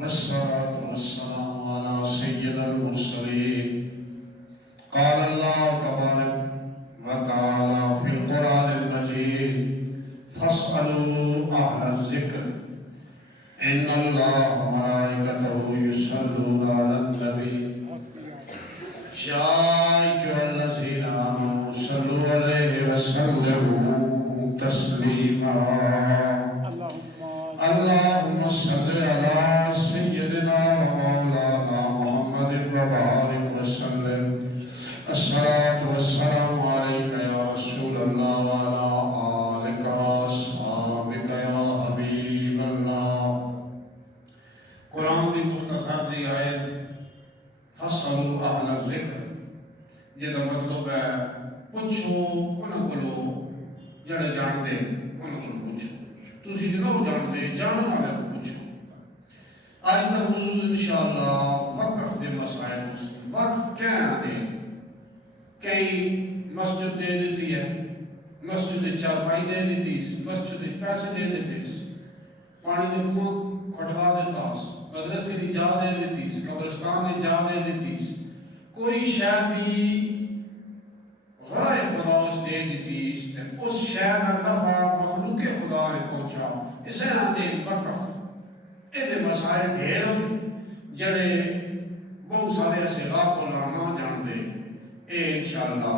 والصلاة والسلام على سيد المرسلين. قال الله تبارك وتعالى في القرآن المجيد: فاسألوا أهل الذكر إن الله وملائكته يصلون على النبي يا أيها الذين آمنوا صلوا عليه وسلموا تسليما. اللهم صل على سيدنا ومولانا محمد وبارك وسلم. الصلاة والسلام عليك يا رسول الله وعلى آلك وأصحابك يا حبيب الله. قرآن کی مختصر سی آیت فاسألوا أهل الذکر، جہاں مطلب ہے پوچھو انہاں کولو جڑے جانتے انہاں کولو پوچھو، تسی جنہوں جانتے جانو والے کو پوچھو. آج کا موضوع انشاءاللہ وقف دے مسائل. وقف کیا آتے کئی مسجد دے دیتی ہے، مسجد چارپائی دے دیتی، مسجد پیسے دے دیتی، پانی دے کنواں کھٹوا دیتا، مدرسے دی جا دے دیتی، قبرستان دی جا دے دیتی، کوئی شے بھی راہ خدا اس دے دیتی، اس شے کا نفع مخلوق خدا میں پہنچا. اسے آتے وقف. یہ مسائل ڈھیر جڑے بہت سارے ایسے غافل نہ جانتے. اے انشاءاللہ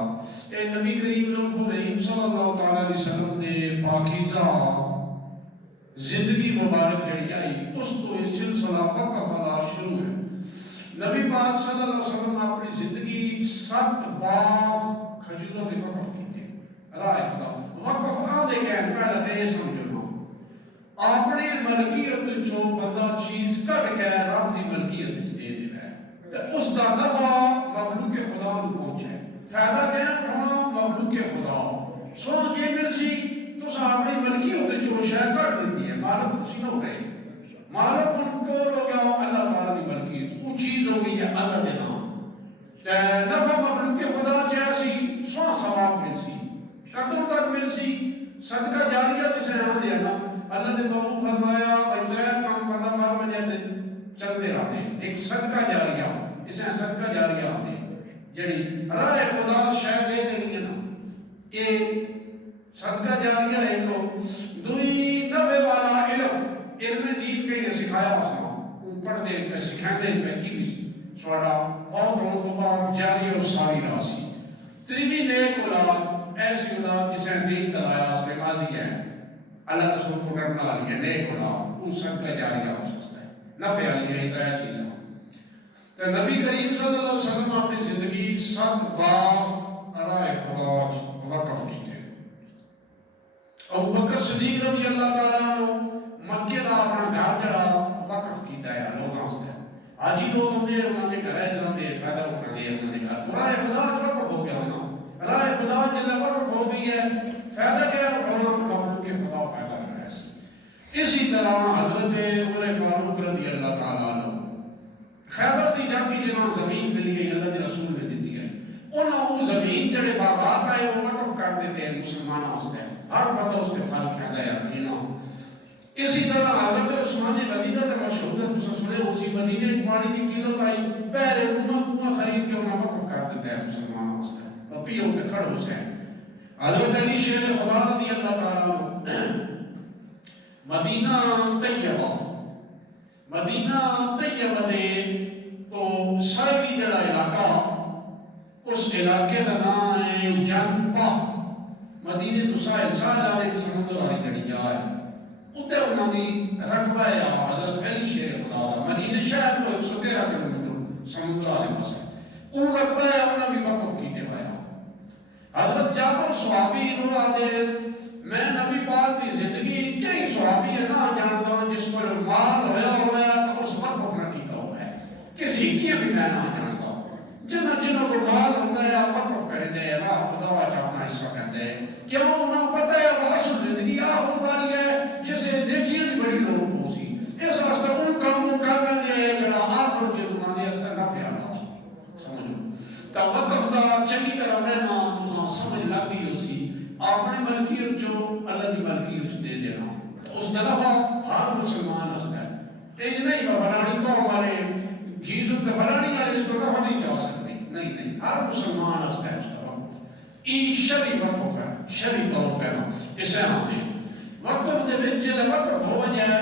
اے نبی کریم صلی اللہ تعالی علیہ وسلم دے پاکیزہ زندگی مبارک جڑی آئی اس تو اس سلسلہ وقف والا شروع ہے. نبی پاک صلی اللہ علیہ وسلم نے اپنی زندگی 7 باغ کھجوروں کے وقف کیتے. راہ خدا وقف نہ دے کے پہلے تے یہ سمجھنا اپنی ملکیت چوں بندہ چیز کٹ کے رب دی ملکیت وچ دے دینا ہے تے اس دا نفع مخلوق خدا نوں پہنچے. فائدہ کیا اٹھانا مخلوق خدا سو کے مل سی تو اپنی ملکیت چوں شے کٹ دیتی ہے. مالک تسی نہ ہو گئے، مالک ان کو ہو گیا اللہ تعالی دی ملکیت، وہ چیز ہو گئی ہے اللہ دے نام تے نفع مخلوق خدا چاہسی سو ثواب مل سی، قدم تک مل سی. صدقہ جاریہ جسے آن دیا نا اللہ نے محبوب فرمایا اترے کام بندہ مر بن جاتے چلتے رہتے. ایک صدقہ جاریہ اسے صدقہ جاریہ آتے جڑی راہ خدا شاید دے دیں گے نا. یہ صدقہ جاریہ ہے تو دوئی نفع والا علم دین کے یہ سکھایا اسنا پڑھ دے پہ سکھائیں دے پہ کی بھی سوڑا فوت ہوں تو بعد جاریہ و ساری راسی. تریوی نیک اولاد ایسی اولاد جسے دین تلایا اس کے ماضی ہے اللہ رسول کو کرنا آلی ہے. نیک اولاد اس صدقہ جاریہ ہو سکتا ہے. نفع علی ہے اترا چیزیں. تو نبی کریم صلی اللہ علیہ وسلم اپنی زندگی 7 باغ راہ خدا وقف کی تھے. ابو بکر صدیق رضی اللہ تعالیٰ عنہ مکہ دا اپنا گھر جڑا وقف کیتا ہے لوگاں سے. آج ہی لوگ ہوں دے انہوں نے گھر چلان دے فائدہ اٹھا دے انہوں نے کہا راہ خدا وقف ہو گیا ہونا. راہ خدا جلہ وقف ہو گئی ہے فائدہ کیا اٹھانا مخلوق خدا فائدہ کرے. اسی طرح حضرت عمر فاروق رضی اللہ تعالیٰ عنہ خیبر کی جنگ کی جنہاں زمین ملی گئی اللہ کے رسول نے دیتی ہے. انہوں زمین جڑے باغات آئے وہ وقف کر دیتے ہیں مسلمانوں سے. ہر بندہ اس کے پھل کھانا ہے اپنینا. اسی طرح حضرت عثمان مدینہ کا مشہور ہے تو سنے اسی مدینہ پانی کی قلت آئی پہلے کنواں خرید کے انہوں وقف کر دیتے ہیں مسلمانوں سے اور پیو پہ کھڑ ہو سے. حضرت علی شیر خدا رضی اللہ تعالیٰ عنہ مدینہ طیبہ دے تو سائلی جڑا علاقہ اس علاقے کا نام ہے جنپا. مدینہ تو ساحل آنے سمندر آئی جڑی جا ہے ادھر انہوں نے رقبہ ہے حضرت علی شیر خدا مدینہ شہر کو 113 کلومیٹر سمندر آنے پاس ہے. ان رقبہ ہے انہوں نے وقف کیتے پایا. حضرت جابر صحابی انہوں آدھے میں نبی پاک کی زندگی کئی صحابی ہے نہ جانتا ہوں جس کو مال ہویا تو اس وقف نہ کیتا ہوا ہے. کسی کی بھی میں نہ جانتا ہوں جنہوں کو مال ہوتا ہے وقف کر دے راہ خدا اپنا حصہ کر دے. کیوں انہوں پتہ ہے وہ اصل زندگی آپ والی ہے جسے نیکیت بڑی لوگ ہو سی. اس واسطے ان کاموں کرنا دے جڑا آپ لوگ جو دنیا دے اس نفع آتا سمجھو تو وقف دا چنگی طرح میں نہ تو سمجھ لگ بھی ہو سی. اپنی ملکیت جو اللہ دی ملکیت دے دینا اس کا نفع ہر مسلمان اس کا نہیں فلانی قوم والے گیزم کے فلانی والے اس کو نہیں چاہ سکتے، نہیں ہر مسلمان اس کا وقف ای شری وقف ہے، شری طور پہ نا اسے آنے وقف دے وچ جے وقف ہو جائے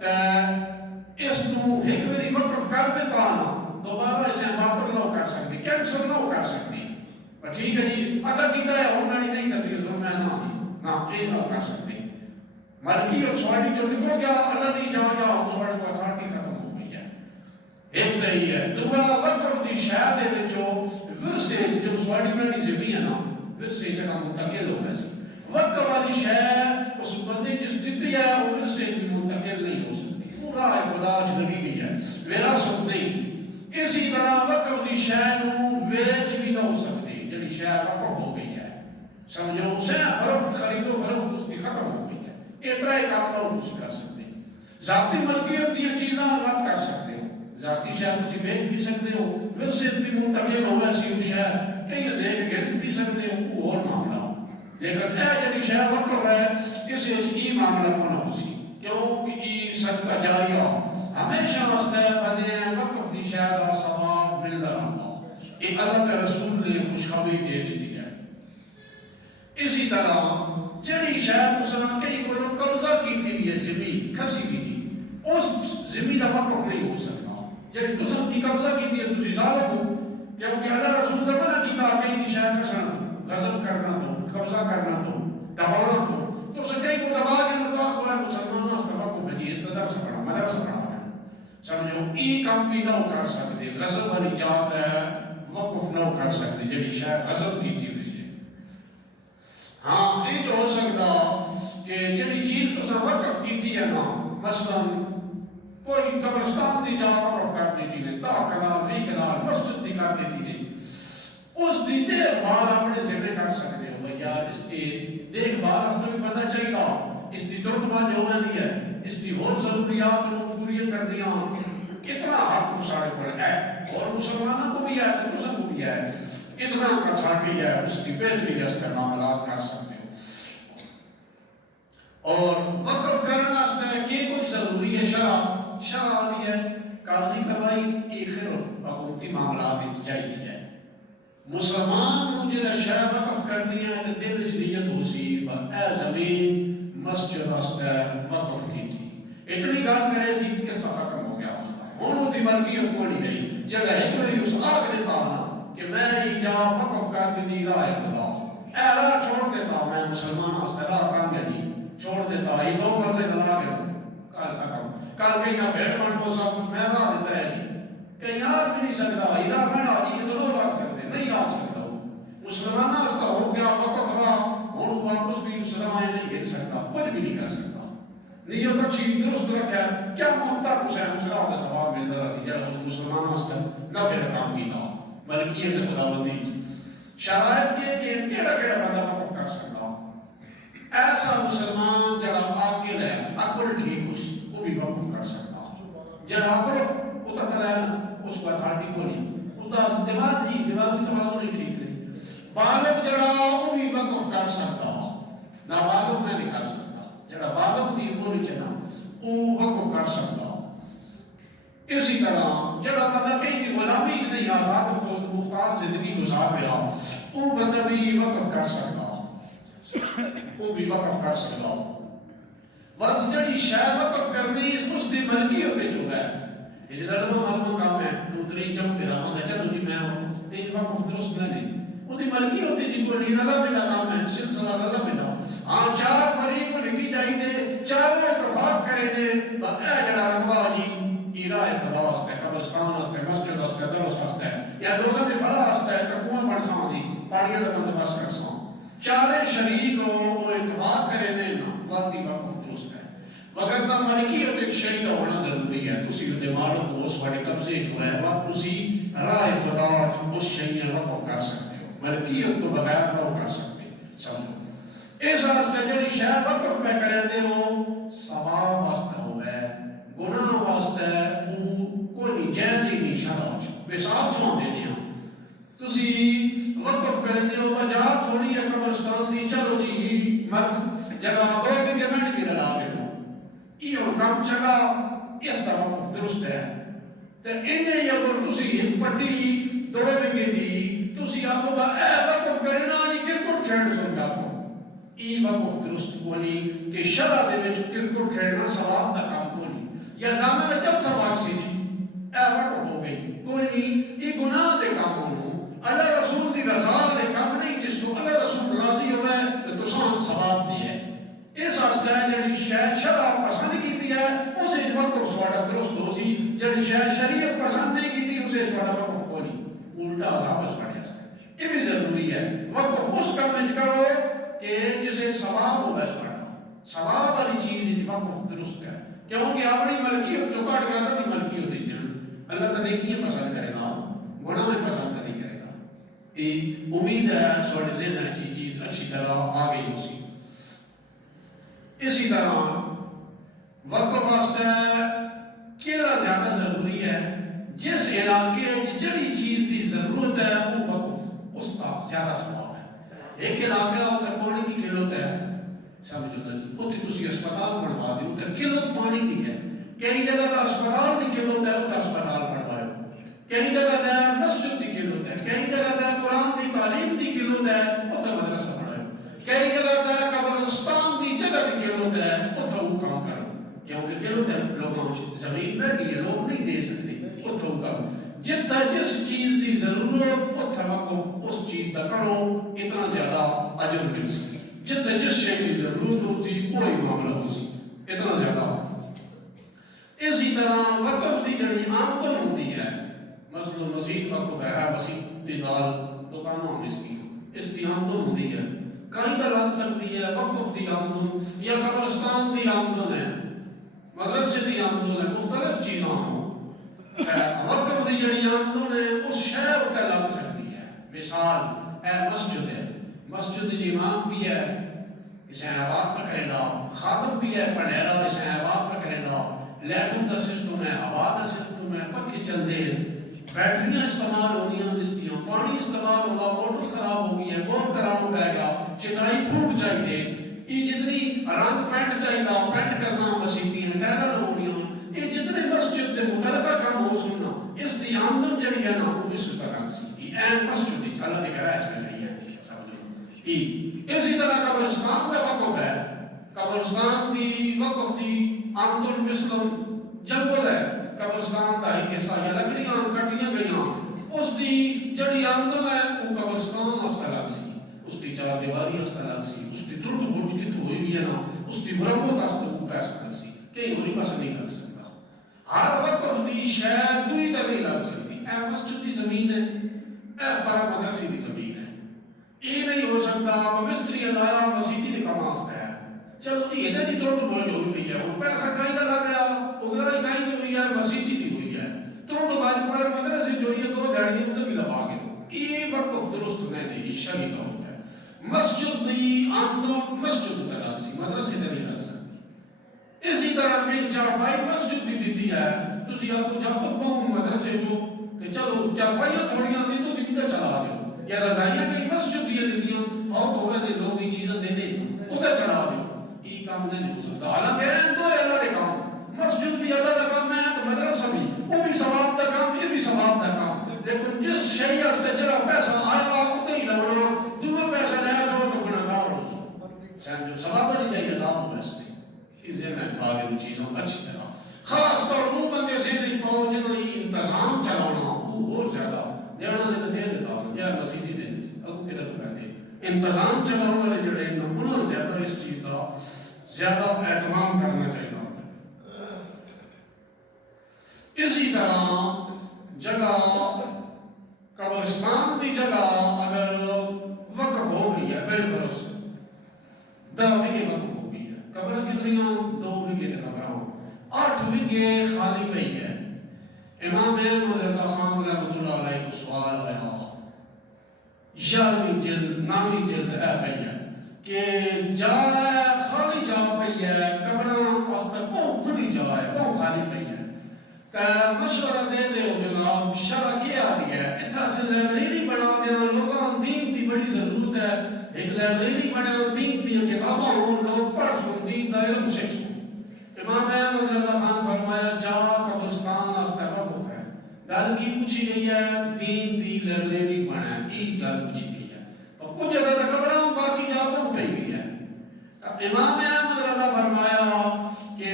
تے اس نو ایک میری وقف کر دیتا نا دوبارہ اسے باطل نہ کر سکتی، کینسل نہ کر سکتی، پر ٹھیک ہے جی اگر کیتا ہے ہوں میں نہیں تبدیل ہوں میں نہ یہ نہ کر سکتی ملکی اور سواڑی جو نکل گیا اللہ دی جا گیا ہم سواڑی کو اتھارٹی ختم ہو گئی ہے ایک تے ہی ہے دولا وقف دی شاید ہے جو ورسے جو سواڑی میں زمین ہے نا ورسے جگہ منتقل ہو گئے سی وقت والی شاید اس بندے جس دیتی ہے وہ ورسے منتقل نہیں ہو سکتی پورا خدا چ لگی گئی ہے وراثت نہیں اسی طرح وقف دی شاید ویچ بھی نہ ہو سکتی جڑی شاید وقف ہو گئی ہے سمجھو اسے فروخت خریدو فروخت اس کی ختم ہو گئی اتنا ہی کام نہ تسی کر سکتے ذاتی ملکیت دی چیزاں مت کر سکتے ہو ذاتی شاید تسی بیچ بھی سکتے ہو ورثے بھی منتقل ہو ویسی ہو شاید کہیں دے کے گرد بھی سکتے ہو وہ اور معاملہ ہو لیکن اے جدی شاید وقف ہے اسے ای معاملہ کو نہ ہوسی کیوں کہ ای صدقہ جاریہ ہمیشہ واسطے بنے وقف دی شاید ثواب مل رہا ایک اللہ کے رسول نے خوشخبری دے دی ہے اسی طرح جڑی شاید اسنا کئی کو قبضہ کی تھی یہ زمین کھسی کی تھی اس زمین کا وقف نہیں ہو سکتا جڑی تسن کی قبضہ کی تھی تسی ظالم ہو کیونکہ اللہ رسول نے منع کیتا کہیں شاید کسنا تو غضب کرنا تو قبضہ کرنا تو دبانا تو اسے کئی کو دبا کے تو آپ کو مسلمان اس کا وقف ہے جی استدار سے پڑھا مدر سے پڑھا ہے سمجھو ای کام بھی نہ کر سکتے غضب والی جات ہے وقف نہ کر سکتے جڑی شاید غضب کی تھی ہاں یہ تو ہو سکتا کہ جڑی چیز تو سر وقف کی تھی ہے نا مثلا کوئی قبرستان دی جا وقف کر دیتی ہے دا کنال بھی کنال مسجد دی کر دیتی ہے اس دی دیکھ بھال اپنے ذہنے کر سکتے ہو بھیا اس کی دیکھ بھال اس میں پتہ چاہیے گا اس کی ترتبہ جو ہونی ہے اس کی اور ضروریات کو پوری کرنیاں کتنا حق کو سارے پر ہے اور مسلمانوں کو بھی ہے تو کو بھی ہے اتنا کا چھاٹی ہے اس کی بہتری اس کا معاملات کر سکتے ہو اور وقف کرنا اس میں کہ کچھ ضروری ہے شرع دی ہے قاضی کروائی ایک خرف حکومتی معاملات چاہیے ہے مسلمان مجھے شے وقف کرنی ہے تو دل اس نیت ہو سی اے زمین مسجد استے وقف کی تھی اتنی گل کرے سی کہ ختم ہو گیا اس کا ہوں دی ملکیت کو نہیں گئی جب ایک بار اس آگ دیتا نا کہ میں جا وقف کر کے دی راہ خدا اے راہ چھوڑ دیتا میں مسلمان اس راہ کام گئی چھوڑ دیتا یہ دو مرلے دلا گیا کل ختم کل کہیں نہ بھیڑ بن کو سب کچھ میں راہ دیتا ہے جی کہیں آج بھی نہیں سکتا یہ راہ میں آجی اتنو لگ سکتے نہیں آ سکتا مسلمان اس کا ہو گیا وقف راہ ہوں واپس بھی اس راہ نہیں گر سکتا کچھ بھی نہیں کر سکتا نیت اچھی درست رکھا کیا مقتا کچھ ہے اس راہ کا ثواب ملتا رہا سی جب مسلمان اس کا نہ بھیڑ کام کیتا ملکیت خدا بندی شرائط کے کیڑا بندہ وقف کر سکتا ایسا مسلمان جڑا عاقل ہے عقل ٹھیک اس وہ بھی وقف کر سکتا جڑا عقل اتر ہے اس کو اتھارٹی کو نہیں اس کا دماغی توازن نہیں ٹھیک نہیں بالغ جڑا وہ بھی وقف کر سکتا نابالغ نہیں کر سکتا جڑا بالغ دی عمر چنا وہ وقف کر سکتا اسی طرح جڑا بندہ کہیں بھی غلامی چ نہیں آزاد خود مختار زندگی گزار رہا وہ بندہ بھی وقف کر سکتا وہ بھی وقف کر سکتا وقت جڑی شاید وقف کرنی اس دی ملکیت جو ہے یہ رلما ملما کام ہے دوتری چم میرا ہوں گا چلو جی میں ان وقف درست نہیں وہ دی ملکیت جی کو نہیں رلا ملا کام ہے سلسلہ رلا ملا ہاں چار فریق کو لکھی جائیے چاروں اتفاق کرے دے اے جڑا رقبہ جی راہ خدا واسطے قبرستان واسطے مسجد واسطے درس واسطے یا لوگوں نے فلا واسطے چکوان بڑھساں دی پانیوں کا بندوبست کرساں چارے شریک وہ اتفاق کرے دے نا واقعی وقف درست ہے وگرنہ ملکیت ایک شہید ہونا ضروری ہے تسی دماغوں کو اس بڑے قبضے جو ہے وقت تسی راہ خدا اس شہید وقف کر سکتے ہو ملکیت تو بغیر نہ کر سکتے سمجھو اس واسطے جڑی شے وقف پہ کرے دے ہو ثواب واسطے ہوئے گناہ واسطے کوئی جائز ہی نہیں شرع مثال سن دینے ہیں تسی وقف کریں دے ہو بجا تھوڑی ہے قبرستان دی چلو جی مرد جگہ دو کے نہیں لگا گئے یہ کام چگا اس کا وقف درست ہے تے انہیں یا پر تسی پٹی 2 بگے دی تسی آکو با اے وقف کرنا جی کرکٹ کھیل سمجھا تو ای وقف درست کونی کہ شرع دے وچ کرکٹ کھیلنا ثواب دا کام کونی یا دانا نے جب ثواب سی جی اے وقف ہو گئی کوئی نہیں یہ گناہ دے کام ہونو اللہ رسول دی رضا دے کام نہیں جس کو اللہ رسول راضی ہوئے تو تسان ثواب دی ہے اس واسطے جڑی شرع پسند کیتی ہے اسے وقف سواڈا درست ہو سی جڑی شریعت پسند نہیں کیتی اسے سواڈا وقف کونی الٹا واپس پڑے اس یہ بھی ضروری ہے وقف اس کام میں کرو کہ جسے ثواب ہو بس پڑا ثواب والی چیز وقف درست ہے کیونکہ اپنی ملکیت جو کاٹ گیا اللہ کی ملکیت دی جان اللہ تعالی کی پسند کرے گا گناہ میں پسند نہیں کرے گا یہ امید ہے سوڑے ذہن کی چیز اچھی طرح آ گئی اسی اسی طرح وقف واسطے کیڑا زیادہ ضروری ہے جس علاقے جڑی چیز دی ضرورت ہے وہ وقف اس کا زیادہ ثواب ہے ایک علاقہ ہوتا ہے پانی کی قلت ہے سمجھو نا جی اتنے تسی اسپتال بنوا دیو تے قلت پانی کی ہے کئی جگہ تا اسپتال کی قلت ہے اتنے اسپتال بنوائے کئی جگہ تا مسجد کی قلت ہے کئی جگہ تا قرآن دی تعلیم کی قلت ہے اتنے مدرسہ بنوائے کئی جگہ تا قبرستان دی جگہ کی قلت ہے اتنے وہ کام کرو کیونکہ قلت ہے لوگوں زمین رہ گئی ہے لوگ نہیں دے سکتے اتنے وہ کرو جتنا جس چیز دی ضرورت اتنا وقف اس چیز دا کرو اتنا زیادہ اجر مل سکے جتنا جس شے کی ضرورت ہوتی کوئی معاملہ ہو سی اتنا زیادہ اسی طرح وقف دی جڑی آمدن ہوتی ہے مثلا مسجد وقف ہے مسجد دی نال دکانوں میں اس کی آمدن ہوتی ہے کہیں تو لگ سکتی ہے وقف دی آمدن یا قبرستان دی آمدن ہے مدرسے دی آمدن ہے مختلف چیزاں ہوں وقف دی جڑی آمدن ہے اس شہر تے لگ سکتی ہے مثال اے مسجد ہے مسجد جی امام بھی ہے اسے آباد پہ کرے گا خادم بھی ہے پڑھیرا اسے آباد پہ کرے گا لیٹن دا سسٹم ہے آباد دا سسٹم ہے پکے چل دے بیٹریاں استعمال ہونی ہیں دستیاں پانی استعمال ہوگا موٹر خراب ہوگی ہے کون کراؤں پہ گا چٹائی پھوٹ چاہیے یہ جتنی رنگ پینٹ چاہیے گا پینٹ کرنا مسیحی ہیں ٹیرل ہونی ہیں یہ جتنے مسجد دے متعلقہ کام ہو سننا اس دی آمدن جڑی ہے نا وہ اس طرح سی این مسجد دی اللہ دی گرائش کر رہی ہے اسی طرح قبرستان کا وقف ہے قبرستان دی وقف دی آمدن مثلا جنگل ہے قبرستان کا ایک حصہ یا لکڑیاں کٹیاں گئیاں اس دی جڑی آمدن ہے وہ قبرستان واسطے لگ سی اس دی چار دیواری واسطے لگ سی اس دی ٹوٹ بھوٹ کی تو ہوئی بھی ہے نا اس دی مرمت واسطے وہ پیسہ لگ سی کہیں ہوری پاسہ نہیں لگ سکتا ہر وقف دی شاید دوئی تک نہیں لگ سکتی اے مسجد دی زمین ہے اے پارا مدرسی دی زمین ہے یہ نہیں ہو سکتا مستری لایا مسیحی دے کماس ہے چلو یہ نہ جی تروٹ بوجھ ہوئی پئی ہے وہ پیسہ کہیں نہ لگ گیا اگرائی کہیں دی ہوئی ہے مسیحی دی ہوئی ہے تروٹ باج پر مدرسے جو یہ 2 دھڑیاں ان بھی لگا گئے یہ وقف درست نہیں ہے شرعی طور ہے مسجد دی آمدن مسجد تے لگ سی مدرسے تے نہیں لگ سکتی اسی طرح میں چارپائی مسجد دی دیتی ہے تسی آپ کو جب تک پاؤں مدرسے جو کہ چلو چارپائیاں تھوڑیاں نہیں تو دیتا چلا دیں یا رضائیاں کی مسجد دیئے دیتیاں اور تو میں نے لوگ یہ چیزیں دینے ادھر چلا دیں یہ کام نہیں ہو سکتا حالانکہ ہیں تو اللہ دے کام مسجد بھی اللہ دا کام ہے تو مدرسہ بھی وہ بھی ثواب دا کام یہ بھی ثواب دا کام لیکن جس شیعہ سے جرا پیسہ آئے گا اتنے ہی لونا دوے پیسہ لیا سو تو گناہگار ہو سو سمجھو ثواب نہیں چاہیے ثواب ہو ویسے اس ذہن آگے ان چیزوں اچھی طرح خاص طور وہ بندے ذہن پہنچ جنہوں یہ انتظام چلانا وہ اور زیادہ دینا دے دے دیتا ہوں یا مسیحی دے اب کدھر کہتے انتظام چلانے والے جڑے انہوں زیادہ اس چیز کا زیادہ اہتمام کرنا چاہیے اسی طرح جگہ قبرستان کی جگہ اگر وقف ہو گئی ہے بالفرض 10 بگے وقف ہو گئی ہے قبر کتنی 2 بگے تک قبر 8 بگے خالی پئی ہے امام احمد رضا خان رحمۃ اللہ علیہ کو سوال آیا 11ویں جلد 9ویں جلد ہے پئی ہے کہ جا خالی جا پئی ہے قبراں واسطے بہت کھلی جا ہے بہت خالی پئی ہے کہ مشورہ دے دے جناب شرع کیا دی ہے اتھا سے لائبریری بنا دینا لوگاں دین دی بڑی ضرورت ہے ایک لائبریری بنا دین دی کتاباں ہوں لوگ پڑھ سن دین دا علم سیکھ سن امام احمد رضا خان فرمایا جا پوچھی گئی ہے دین دی لائبریری بنا ہے، ایک گل پوچھی گئی ہے، اور کچھ جگہ تک قبروں باقی جا پہنچ گئی ہے۔ امام احمد رضا فرمایا کہ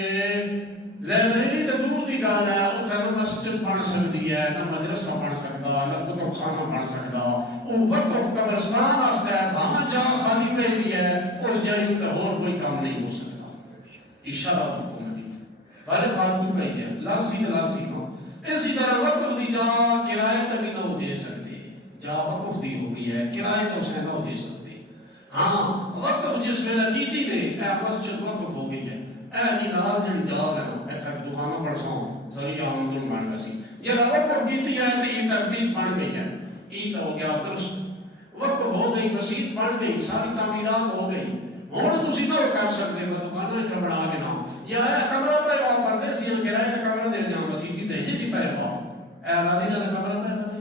لائبریری تو دور کی گل ہے، اتنے نہ مسجد بن سکتی ہے، نہ مدرسہ بن سکتا، نہ کتب خانہ بن سکتا، وہ وقف قبرستان واسطے ہے، بھاویں جا خالی پئی بھی ہے، اس جائے تے اور کوئی کام نہیں ہو سکتا۔ اشارہ حکم نہیں بھلے فالتو پئی ہے، لفظی لفظی نہ۔ اسی طرح وقف دی جا کرایہ تے بھی نہ ہو دے سکتے، جا وقف دی ہو گئی ہے کرایہ تو اسے نہ ہو دے سکتے۔ ہاں وقف جس ویلے کیتی دے اے مسجد وقف ہو گئی ہے، اے جی نال جڑی جا ہے نا ایتھے دکاناں بڑساں ذریعہ آمدن بن گئی سی، جڑا وقف کیتی ہے تے یہ ترتیب بن گئی ہے، یہ تو ہو گیا درست، وقف ہو گئی، مسجد بن گئی، ساری تعمیرات ہو گئی۔ ہن تسی نہ کر سکتے میں دکاناں اتنے بنا کے نہ یا کمرہ پہ وا پردے سی کرایہ تے کمرہ دے دیاں مسجد تے جی پے وا اے راضی نہ کمرہ پہ بنے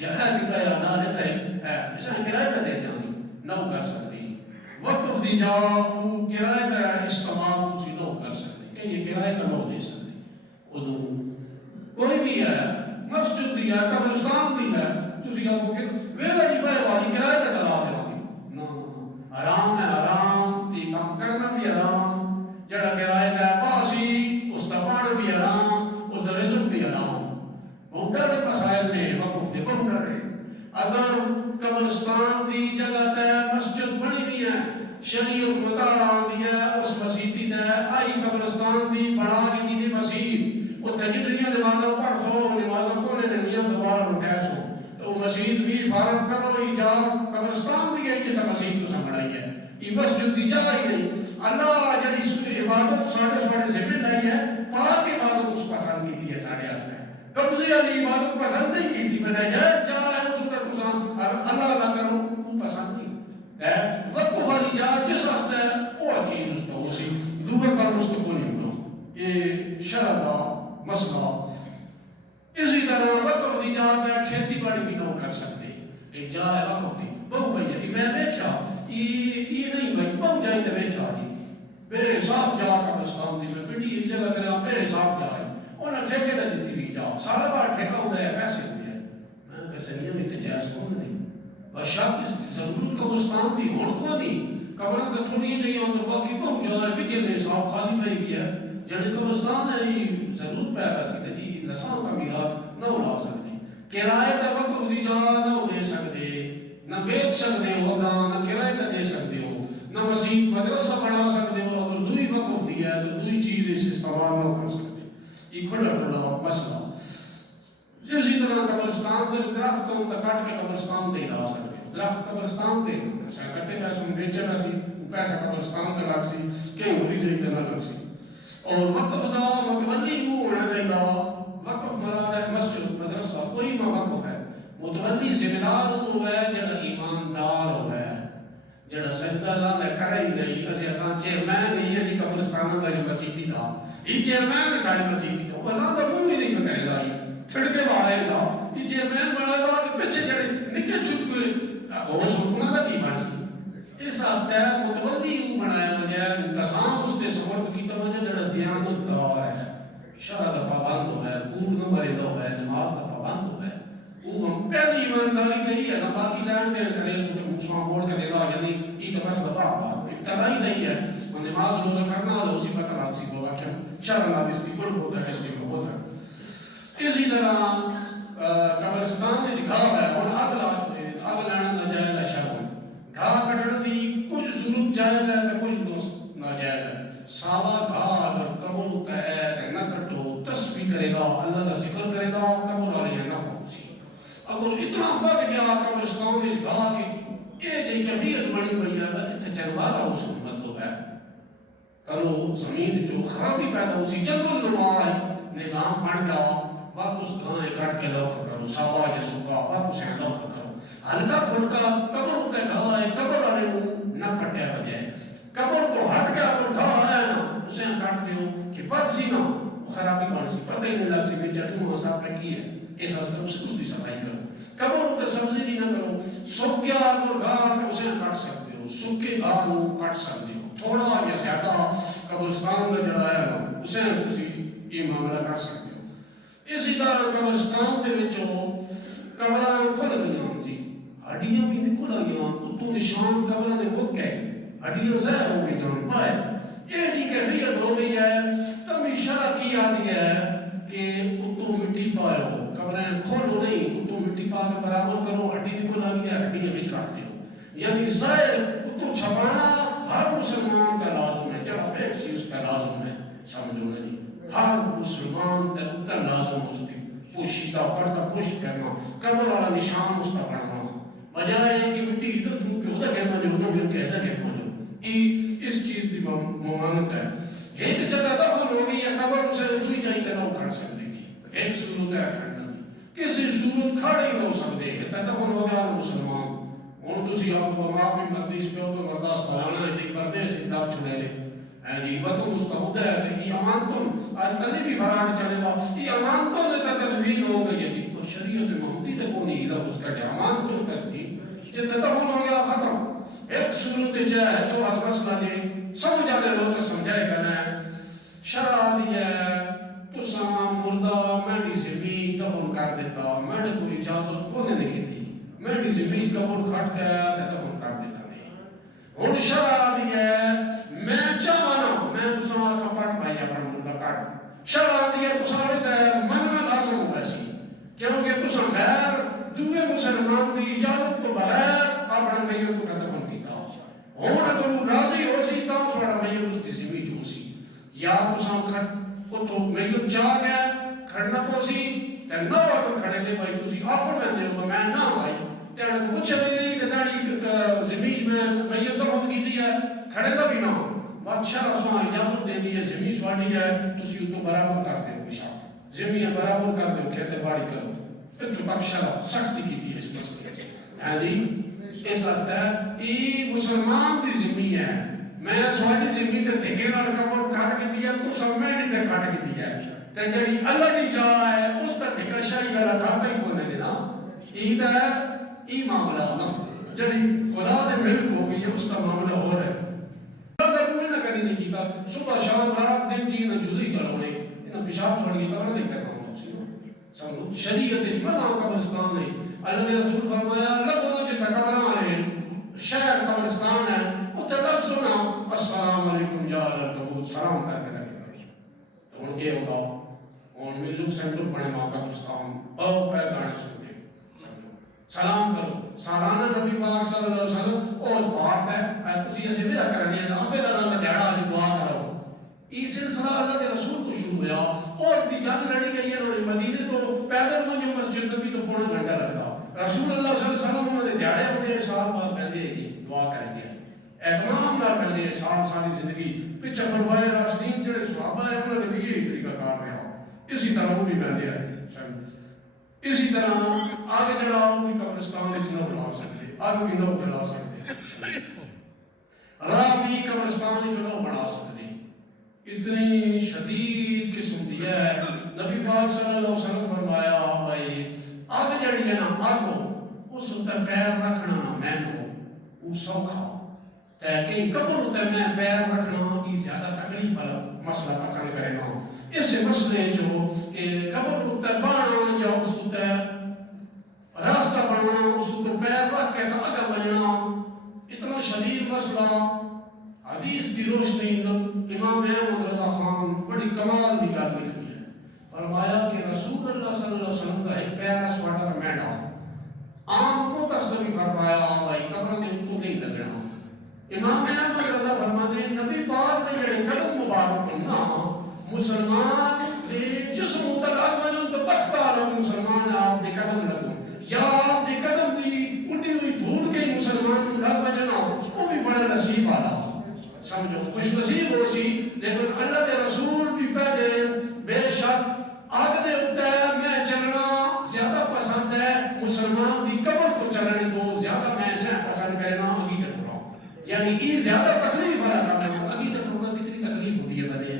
یا اے بھی پے نہ تے اے اس کرایہ تے دے دیاں نہ کر سکتی۔ وقف دی جا کرایہ کا استعمال تسی نہ کر سکتے کہ یہ کرایہ تے نہ دے سکتے۔ ادو کوئی بھی ہے مسجد دی ہے قبرستان دی ہے تسی آکھو کہ ویلا جی پے والی کرایہ تے چلا دیاں نہ حرام ہے، حرام یہ کام کرنا بھی حرام، جڑا کرایہ تے باسی اس کا پان بھی حرام، اس کا رزق بھی حرام۔ بہت بڑے مسائل نے وقف دے بہت بڑے۔ اگر قبرستان دی جگہ تے مسجد بنی ہوئی ہے، شریعت متعارف آندی ہے اس مسجد تے آئی قبرستان دی بنا کے دی مسجد، اتنے جتنی نمازاں پڑھ سو نمازاں کونے نہیں دوبارہ لٹے سو، تو مسجد بھی فارغ کرو ایجاد قبرستان دی گئی جتنا مسجد تو سنبھڑائی ہے، یہ مسجد دی جگہ ہی نہیں۔ اللہ جڑی عبادت ساڑھے ذمہ لائی ہے، پاک عبادت اس پسند کی ہے ساڑھے واسطے، قبضے والی عبادت پسند نہیں کی تھی، بنا جائز جا ہے اس تے تساں اللہ نہ کرو وہ پسند نہیں ہے۔ وقف والی جا جس واسطے وہ چیز اس تو اسی دوسرے پر اس کو نہیں ہوتا، یہ شرع دا مسئلہ۔ اسی طرح وقف دی جا ہے کھیتی باڑی بھی نہ کر سکتے، ایک جا ہے وقف دی بہو بھئی میں دیکھا یہ نہیں بھائی پہنچ جائے تے دیکھا جی بے حساب جا قبرستان دی میں پنڈی ایک جگہ تیرا بے حساب جا ہے انہیں ٹھیکے دے دیتی بھی جا سارا بار ٹھیکہ ہوتا ہے پیسے ہوتے ہیں، میں پیسے نہیں ہمیں جائز کون نہیں بس شک ضرور قبرستان دی ہون کو نہیں قبروں تے تھوڑی نہیں ہوں تو باقی پہنچ جائے کہ دے حساب خالی پہ بھی ہے جڑے قبرستان ہے یہ ضرور پہ ویسی تے جی لسان تعمیرات نہ اڑا سکتے، کرایہ تے وقف دی جا نہ دے سکتے، نہ بیچ سکتے ہو نہ کرایہ تے دے سکتے ہو، نہ مسجد مدرسہ بنا سکتے ہو، اگر دوئی وقف دی ہے تو دوئی چیز اس استعمال نہ کر سکتے، یہ کھلا کھلا مسئلہ۔ اسی طرح قبرستان دے درخت کو کٹ کے قبرستان دے لا سکتے، درخت قبرستان دے کٹے پیسوں بیچے پیسے پیسہ قبرستان دے لگ سی کہیں ہوئی جائی تے نہ لگ سی۔ اور وقف دا متولی وہ ہونا چاہیے، وقف مراد ہے مسجد مدرسہ کوئی ما وقف ہے، متولی ذمہ دار ہوا ہے جڑا ایماندار ہوا ہے، جڑا سجدہ لانا کرے ہی نہیں، اسے اپنا چیئرمین ہی ہے جی قبرستان والی مسجد دا، یہ چیئرمین ہے ساری مسجد دا، وہ لانا منہ ہی نہیں کرے گا، چھڑکے والے گا، یہ چیئرمین بنا گا کہ پیچھے جڑے نکل چھڑکے وہ سکونا دا کی بن سی۔ اس واسطے متولی بنایا وجہ انتظام اس کے سپرد کی تو وجہ جڑا دیانتدار ہے، شرع دا پابند ہو ہے، کوڑ نہ مرے دا ہو ہے، نماز دا پابند ہو ہے، وہ ہم پہلی ایمانداری کہی ہے نا باقی لین دین کرے اس کو مسلمان موڑ کے دے گا یعنی یہ تو بس بتا ابتدائی نہیں ہے، وہ نماز روزہ کرنا ہے اسی پتہ لگ سی بولا کہ شرع اللہ اس کی کل ہوتا ہے اس کی ہوتا ہے۔ اسی طرح قبرستان کی گھاہ ہے اور اگ لا چکے اگ لینا ناجائز ہے شرع، گھاہ کٹن دی کچھ ضرورت جائز ہے تو کچھ ناجائز ہے، ساوا گھاہ اگر قبر ہوتا ہے تو نہ کٹو، تسبیح کرے گا اللہ کا ذکر کرے گا قبر والے نہ پہنچی، اگر اتنا بڑھ گیا قبرستان کی گھاہ کی یہ جی کیفیت بنی پئی ہے اتنے چنوارا اس کو مطلب ہے کرو زمین جو خرابی پیدا ہو سی جنگل نما نظام بن گیا بات اس گانے کٹ کے لوک کرو ساوا یا سوکا بات اسے لوک کرو ہلکا پھلکا قبر ہوتا ہے گاہ ہے قبر والے کو نہ کٹے بجائے قبر تو ہٹ گیا تو گاہ آیا نا اسے کٹ دیو کہ بات سی نہ خرابی بن سی پتہ ہی نہیں لگ سی کہ جٹھوں حساب پہ کی ہے اس واسطے اسے اس کی صفائی کرو قبر ہوتا سبزی بھی نہ کرو سوک گیا تو گاہ تو اسے کٹ سکتے ہو سوکے گاہ کو کٹ سکتے ہو تھوڑا یا زیادہ قبرستان کا جڑا ہے نا اسے تسی یہ معاملہ کر سکتے ہو اسی طرح قبرستان دے وچوں قبراں کھل گئیاں جی، ہڈیاں بھی نکل آئیاں، اتوں نشان قبراں دے مک گئے، ہڈیاں ظاہر ہو گئیاں پائے، یہ جی کیفیت ہو گئی ہے۔ تب شرع کی آدھی ہے کہ اتوں مٹی پاؤ، قبریں کھولو نہیں، اتوں مٹی پا کے برابر کرو، ہڈی نکل آئی ہے، ہڈی وچ رکھ دیو، یعنی ظاہر اتوں چھپانا ہر مسلمان کا لازم ہے، جڑا بیک سی اس کا لازم ہے، سمجھو نہیں، ہر مسلمان کا اتنا لازم اس کی پوشیدہ پردہ پوشی کرنا، قبر والا نشان اس کا بنانا، بجائے کہ مٹی ادھر دھو کے ادھر گہما جو ادھر مل کے ادھر گہما جو، یہ اس چیز کی ممانت ہے۔ ایک جگہ دفن ہو گئی ہے، قبر اسے دوئی جائی تے نہ کھڑ سکتے کی، ایک صورت ہے کھڑنا کی، کسی صورت کھڑے ہی نہ سکتے کہ دفن ہو گیا مسلمان، ہوں تسی آپ کو ماں بھی مقدس پہ تو برداشت کرانا ہے، ایک پردے سے دب چھڑے لے جی وطن مستعود ہے کہ یہ امانتوں آج کلی بھی فراڈ چلے گا، یہ امانتوں نے تدوین ہو گئی ہے، اور شریعت محمدی تے کو نہیں لفظ کٹے امانتوں تدوین جتے دفن ہو گیا ختم۔ ایک صورت ہے تو آج مسئلہ جی سمجھا دے لو تو سمجھائے گا نا، شرع دی ہے تو سامان مردہ میری زمین دفن کر دیتا، میں نے کوئی اجازت کو نہیں کی تھی، میری زمین قبر کھٹ گیا تے دفن کر دیتا نہیں، ہن شرع دی ہے میں چاہانا میں تو سامان کا پاٹ بھائی اپنا مردہ کٹ، شرع دی ہے تو سارے تے مننا لازم ہو گئی، کیونکہ تو سن غیر دوے مسلمان دی اجازت تو بغیر اپنا میت کو دفن کیتا، ہن اگر وہ راضی ہو سی تو سوڑا میت اس کی زمین جو سی، یا تو سام کھڑ وہ تو میت چاہ گیا کھڑنا کو سی تے نہ وقت کھڑے لے بھائی تسی آپن میں دے ہو میں نہ بھائی تیڑے کچھ بھی نہیں تے تیڑی زمین میں میت دفن کیتی ہے کھڑے دا بھی نہ بادشاہ رسوہ اجازت دے دی ہے زمین سواڑی ہے تسی تو برابر کر دے پیشاب زمین برابر کر دے کھیتے باڑی کرو تو بادشاہ سختی کیتی ہے اس مسئلے ہاں جی اس واسطے ای مسلمان دی زمین ہے، میں سواڑی زمین تے دھکے نال قبر کھٹ کے دیا تو سب میں نہیں تے کھٹ کے دیا تے جڑی اللہ دی جا ہے اس تے دھکا شاہی والا کھاتا ہی کونے دینا، ای تے ای معاملہ نا جڑی خدا دے ملک ہو گئی ہے اس کا معاملہ ہو رہا ہے۔ کدی نہیں کیتا صبح شام رات دن کی نہ جلدی چلونے انہاں پیشاب چھوڑی قبر نہیں کرنا سمجھو شریعت اس منع قبرستان نہیں، اللہ نے رسول فرمایا لگو جتھا قبراں والے شہر قبرستان ہے اتھے لفظ سنا السلام علیکم یا القبور سلام کر کے لگے تو ہن یہ ہوگا ہن میوزک سینٹر بنے ماں قبرستان بہت پہ گانے سنتے سلام کرو سالانہ نبی پاک صلی اللہ علیہ وسلم اور بات ہے تسی ایسے بھی کرنی ہے ابے دا نام دیڑا دی دعا کرو، یہ سلسلہ اللہ کے رسول کو شروع ہوا اور بھی جنگ لڑی گئی ہے انہوں نے مدینے تو پیدل مجھے مسجد نبی تو پونا گھنٹہ لگتا رسول اللہ صلی اللہ علیہ وسلم انہوں نے دیڑے ہوئے سال بعد پہلے گی دعا کریں گے اہتمام نہ پہلے سال سالی زندگی پچھے فرمائے راشدین جڑے صحابہ ہیں انہوں نے بھی یہی طریقہ کار رہا اسی طرح وہ بھی پہلے آئے اسی طرح آگے جڑا کوئی قبرستان اس نہ بنا سکتے آگے بھی نہ بنا سکتے راہ بھی قبرستان اس نہ بنا سکتے اتنی شدید قسم دی ہے نبی پاک صلی اللہ علیہ وسلم فرمایا بھائی آگ جڑی ہے نا آگو اس اتر پیر رکھنا نا میں نو وہ سوکھا تاکہ قبر اتر میں پیر رکھنا یہ زیادہ تکلیف والا مسئلہ پسند کرے نا اس مسئلے جو کہ قبر اتر بانا یا اس اتر راستہ بنانا اس اتر پیر رکھ کے تو اگر بننا اتنا شدید مسئلہ حدیث کی روشنی امام احمد رضا خان بڑی کمال کی گل لکھی ہے فرمایا کہ رسول اللہ صلی اللہ علیہ وسلم کا ایک پیر ہے سواٹا کا میڈا عام متصل بھی فرمایا بھائی قبر کے تو نہیں لگنا امام احمد رضا فرماتے ہیں نبی پاک نے جڑے قدم مبارک ہونا مسلمان کے جسم متعلق بنن تو بخت عالم مسلمان آپ دے قدم لگو یا آپ دے قدم دی اٹھی ہوئی دھول کے مسلمان لگ بجنا وہ بھی بڑا نصیب والا سمجھو خوش نصیب ہو سی لیکن اللہ کے رسول بھی پہلے بے شک آگ دے ہوتا ہے میں چلنا زیادہ پسند ہے مسلمان دی قبر تو چلنے تو زیادہ میں سے پسند کرنا آگی کر رہا ہوں یعنی یہ زیادہ تکلیف والا کام ہے آگی کر رہا ہوں کتنی تکلیف ہوتی ہے بنے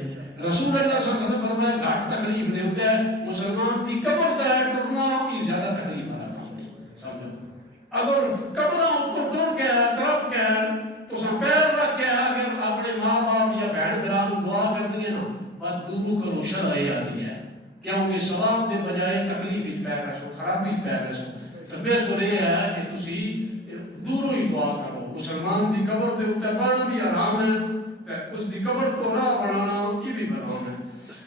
رسول اللہ صلی اللہ علیہ وسلم فرمایا گھاٹ تکلیف نہیں ہوتا ہے مسلمان دی قبر تے ٹرنا یہ زیادہ تکلیف والا کام ہے سمجھو اگر قبروں تو ٹر گیا تڑپ گیا تو سن پیر رکھ کے اگر اپنے ماں باپ یا بہن برا کو دعا کر دیے نا بات دونوں کو شرع آتی ہے کیونکہ ثواب کے بجائے تکلیف پی رہو، خرابی پی رہو، تو بہتر یہ ہے کہ تسی دوروں ہی دعا کرو. مسلمان کی قبر کے اتنے بڑھنا بھی آرام ہے، اس کی قبر کو راہ بنانا یہ بھی حرام ہے.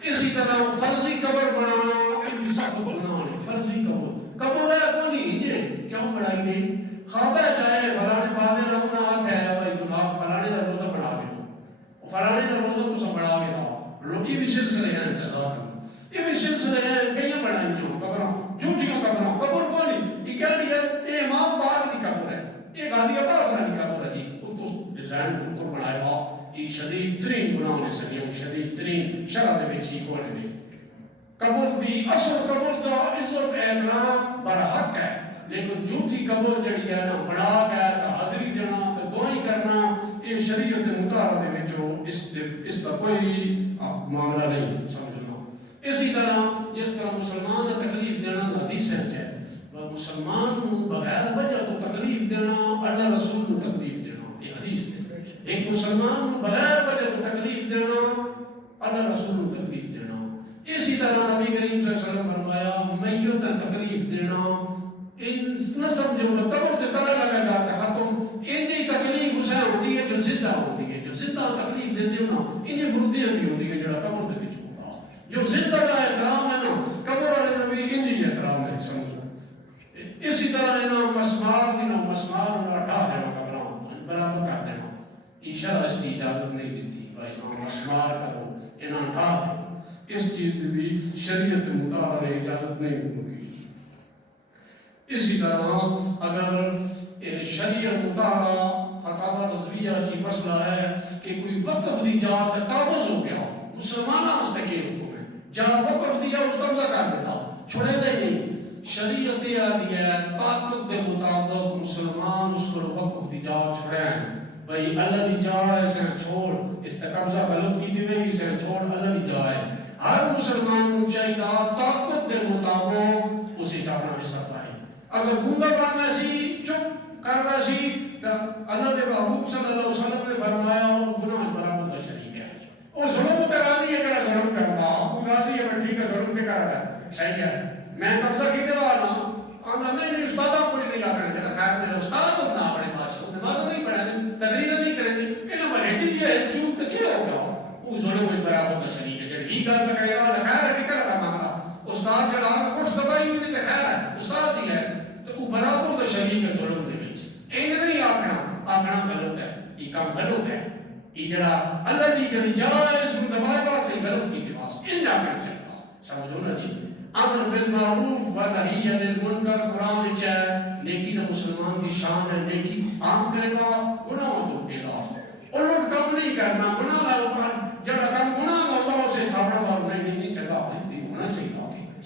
اسی طرح فرضی قبر بنانا یہ بھی سخت گناہ ہے. فرضی قبر ہے کو نہیں جے کیوں بنائی گئی؟ خواب ہے چاہے فلانے پاوے رہنا آکھ ہے بھائی گناہ فلانے کا روزہ بنا کے دو، فلانے کا روزہ تو سب بنا کے دو. لوگ یہ بھی سلسلے ہیں جزا کرنا، یہ بھی سلسلے ہیں کئی بنائی ہوں قبروں، جھوٹیوں قبروں. قبر کو نہیں یہ کہہ دیا یہ امام پاک کی قبر ہے، یہ غازی عباس کی قبر ہے جی وہ تو ڈیزائن بالکل بنایا ہوا. یہ شدید ترین گناہ نے سکیوں، شدید ترین شرع دے وچ ہی کوئی نہیں. قبر دی اصل قبر دا عزت احترام برحق ہے، لیکن جھوٹی قبر جڑی ہے نا بنا کے تا حاضری دینا تے دعائیں کرنا یہ شریعت مطالعہ دے وچ اس کا کوئی معاملہ نہیں سمجھنا. اسی طرح جس طرح مسلمان تکلیف دینا حدیث ہے، مسلمان کو بغیر وجہ تو تکلیف دینا اللہ رسول کو تکلیف دینا یہ حدیث ہے. ایک مسلمان کو بغیر وجہ تو تکلیف دینا اللہ رسول کو تکلیف دینا. اسی طرح نبی کریم صلی اللہ علیہ وسلم فرمایا میت تکلیف دینا ان نہ سمجھو میں قبر تے تلا لگا جاتا ختم انہی تکلیف اسے ہوتی ہے جو زندہ ہوتی ہے. جو زندہ تکلیف دیتے ہو نا انہیں مردیاں بھی ہوتی ہے جڑا قبر دے وچ ہوگا. جو زندہ کا احترام ہے نا قبر والے نبی انہی احترام ہے سمجھو. اسی طرح انہاں مسمار بھی نا مسمار انہاں ہٹا دینا قبراں برابر کر دینا. شرع اس کی اجازت نہیں دیتی بھائی ہاں مسمار کرو انہاں ہٹا دو. اس چیز کی بھی شریعت مطالعہ نے اجازت نہیں ہوگی. اسی طرح اگر شریعت مطالعہ فتاوی رضویہ کی مسئلہ ہے کہ کوئی وقف دی جا قابض ہو گیا مسلمانہ مستقل حکم ہے جا وقف دیا اس قبضہ کر دیتا چھوڑے دے نہیں. شریعت یہ ہے طاقت کے مطابق مسلمان اس کو وقف دی جا چھوڑیں بھائی اللہ دی جا اسے چھوڑ اس کا قبضہ غلط کی دیوے اسے چھوڑ اللہ دی جا ہے. ہر مسلمان کو چاہیے طاقت کے مطابق اسے اپنا حصہ پائے. اگر گونگا بننا سی چپ کرنا سی تو اللہ کے محبوب صلی اللہ علیہ وسلم نے فرمایا وہ گناہ برابر کا شریک ہے. وہ ظلم تے راضی ہے کہ ظلم کرنا وہ راضی ہے ٹھیک ہے ظلم پہ کر رہا ہے صحیح ہے میں قبضہ کی دیوا نا آندا نہیں استاد کوئی نہیں لا کرنے کا خیر میرا استاد کو نہ پڑھے پاس وہ نماز نہیں پڑھنے تقریر نہیں کریں گے انہاں میں بھی ہے چوک تے کیا ہوگا وہ ظلم میں برابر کا شریک ہے. جڑی گل میں کرے گا خیر ہے کہ کرا معاملہ استاد جڑا کچھ دبائی ہوئی تے خیر ہے استاد ہی ہے تو وہ برابر کا شریک ہے ظلم دے وچ. این نہیں آکھنا غلط ہے یہ کام غلط ہے یہ جڑا اللہ دی جڑی جائز دبائی واسطے غلط کی کے پاس ان آکھنا چاہیے سمجھو نا جی. امر بالمعروف و نہی عن المنکر قرآن وچ ہے نیکی دا مسلمان کی شان ہے. نیکی عام کرے گا گناہ تو روکے گا الٹ کام نہیں کرنا گناہ نہ روکنا جڑا کام گناہ دا اللہ اسے چھاڑنا اور نہیں چنگا نہیں ہونا چاہیے.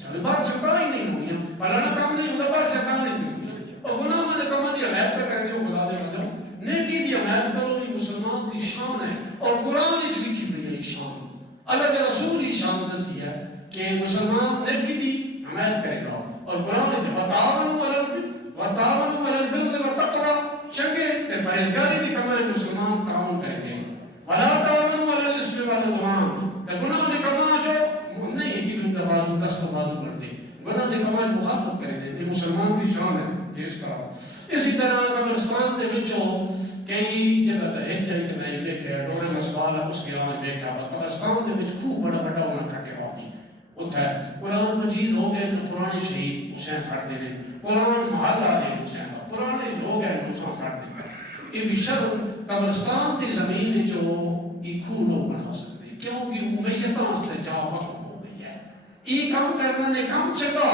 سارے بار شیطان ہی نہیں ہونی فلانا کام نہیں ہوتا بار شیطان نہیں ہونی اور گناہ میں کام دی حمایت پہ کریں گے خدا دے بندو نیکی دی حمایت کرو یہ مسلمان کی شان ہے. اور قرآن وچ لکھی ہوئی ہے شان اللہ کے رسول کی شان دسی ہے کہ مسلمان نیکی دی حمایت کرے گا. اور قرآن نے وتعاونوا علی البر والتقوی چنگے تے پرہیزگاری دی کمائی مسلمان تعاون کریں گے. ولا تعاونوا علی الاثم والعدوان تے گناہ دی کمائی جو نہیں ہے کہ تم دا بازو دس کو بازو کر دے گناہ دی کمائی مخالفت کریں گے. یہ مسلمان کی شان ہے. اس طرح اسی طرح قبرستان دے وچوں کئی جگہ تے ایک جگہ تے میں دیکھیا ڈورے مسئلہ اس کے آن دیکھا قبرستان دے وچ خوب بڑا بڑا ہونا کٹے ہوتی اتھے قرآن مجید ہو گئے تو پرانے شہید حسین پھڑ دے قرآن محلہ دے حسین پرانے ہو گئے حسین پھڑ دے. یہ بھی شرم قبرستان دی زمین جو یہ کھو لوگ بنا سکتے کیونکہ امیتاں سے جا وقف ہو گئی ہے. یہ کام کرنا نے کام چکا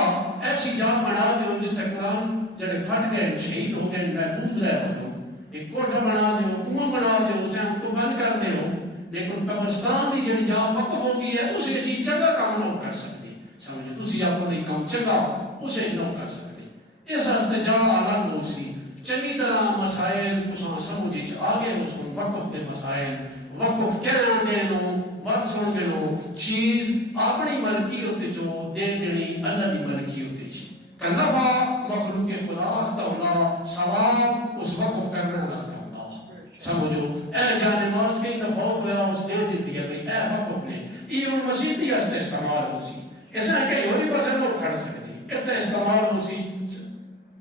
ایسی جا بنا دے جتے قرآن جڑے پھٹ گئے شہید ہو گئے محفوظ رہ ہو ایک کوٹھا بنا دے کنواں بنا دے اسے تو بند کر دے ہو لیکن قبرستان دی جڑی جا وقف ہو گئی ہے اسے جی چنگا کام نہ کر سکتے سمجھے تسی اپنے کام چنگا اسے نہ کر سکتے. اس واسطے جا الگ ہو سی چنگی طرح مسائل تساں سمجھ وچ آگے اس کو وقف دے مسائل وقف کہنا دینو بات سن گلو چیز اپنی ملکیت جو دے دینی اللہ دی ملکیت چ تنفع مخلوق خدا استولا ثواب اس وقف کرنا واسطے سمجھو اے جان نماز کے نفوت ہوا اس دے دیتی ہے بھئی اے وقف نے یہ مسیحی واسطے استعمال ہو سی اس نے کئی ہوری پاسے لوگ کھڑ سکتے اتنا استعمال ہو سی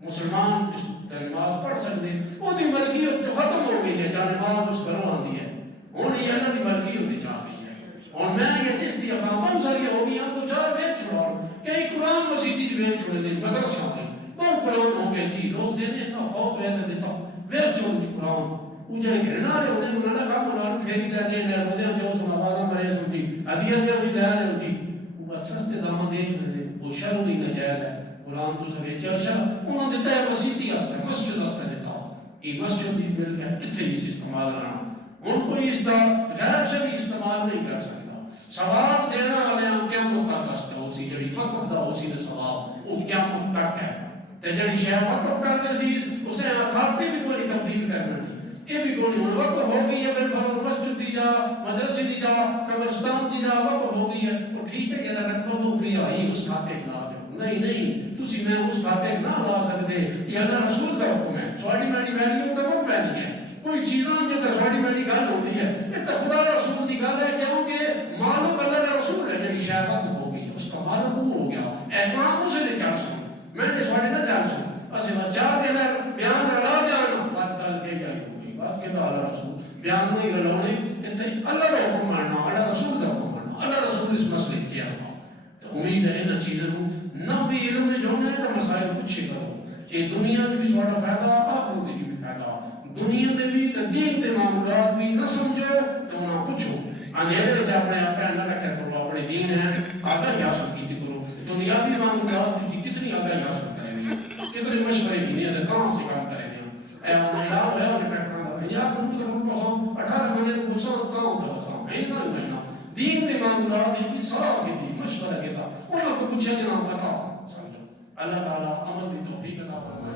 مسلمان نماز پڑھ سکتے وہ دی ملکیت جو ختم ہو گئی ہے جہاں نماز اس گھروں آتی ہے ہوں یہ اللہ کی ملکیت جا گئی ہے اور میں یہ چیز دی اپنا بہت ساری ہو گئی ہم تو چار ویچ چھوڑا کئی قرآن مسیحی ویچ چھوڑے دیں مدرسہ میں بہت قرآن ہو گئے جی لوگ دینے اتنا فوت ہویا تھا دیتا ویچ چھوڑ دی قرآن وہ جائے گرنا رہے انہیں انہوں نے کہا قرآن پھیری دے لے روزے جو اس نوازہ میں سنتی عدیہ دیا بھی لے رہے ہوتی وہ سستے دامہ دے چھوڑے دیں وہ شروع نہیں نجائز ہے قرآن تو سب چرچا انہوں نے دیتا ہے مسیحی ہستا مسجد ہستا دیتا یہ مسجد بھی مل گیا اتنے ہی سے استعمال رہا ان کو اس کا غیر شرعی استعمال نہیں کر سکتا ثواب دینا والے ہم کیا متعلق ہستا اسی جڑی وقف دا اسی نے ثواب وہ کیا متعلق ہے تے جڑی شے وقف کرتے سی اسے اتھارٹی بھی کوئی تبدیل کرنا تھی یہ بھی کوئی نہیں وقف ہو گئی ہے بالفرض مسجد دی جا مدرسے دی جا قبرستان دی جا وقف ہو گئی ہے وہ ٹھیک ہے یہ رقم تو بھی آئی اس کھاتے خلاف نہیں نہیں تسی میں اس کھاتے نہ لا سکتے یہ اللہ رسول کا حکم ہے سواڈی میری ویلیو تو مت پہنی ہے کوئی چیزاں جو تے سواڈی میری گل ہوتی ہے یہ تو خدا رسول دی گل ہے کیونکہ معلوم اللہ کا رسول ہے جڑی شے وقت ہو گئی اس کا معلوم وہ ہو گیا احترام اسے دے چل سکوں میں نے سواڈی نہ چل سکوں اسے بچا کے نہ بیان رلا دیاں بات گل کے گئی ہو گئی بات کے اللہ رسول بیان نہیں گلونے تے اللہ کا حکم ماننا اللہ رسول کا حکم ماننا اللہ رسول اس مسئلے کیا تو امید ہے ان چیزوں نہ بھی علم میں جو ہے تو مسائل پوچھے کرو کہ دنیا میں بھی سوڑا فائدہ آخرت میں بھی فائدہ دنیا میں بھی دین کے معاملات بھی نہ سمجھو تو نہ پوچھو اندھیرے میں اپنے اپنے نہ رکھا کرو اپنے دین ہے آگاہی حاصل کیتی کرو دنیاوی معاملات کی کتنی آگاہی حاصل کریں گے کتنے مشورے بھی نہیں ہے کہاں سے کام کریں گے اے اللہ ہے انہیں ٹریکٹر یا کن تو ہم 18 مہینے کو سال کام تھا سام مہینہ مہینہ دین کے معاملات کی صلاح کی تھی مشورہ کی تھا انہوں کو پوچھا جناب بتا سمجھو اللہ تعالیٰ عمل کی توفیق عطا فرمائے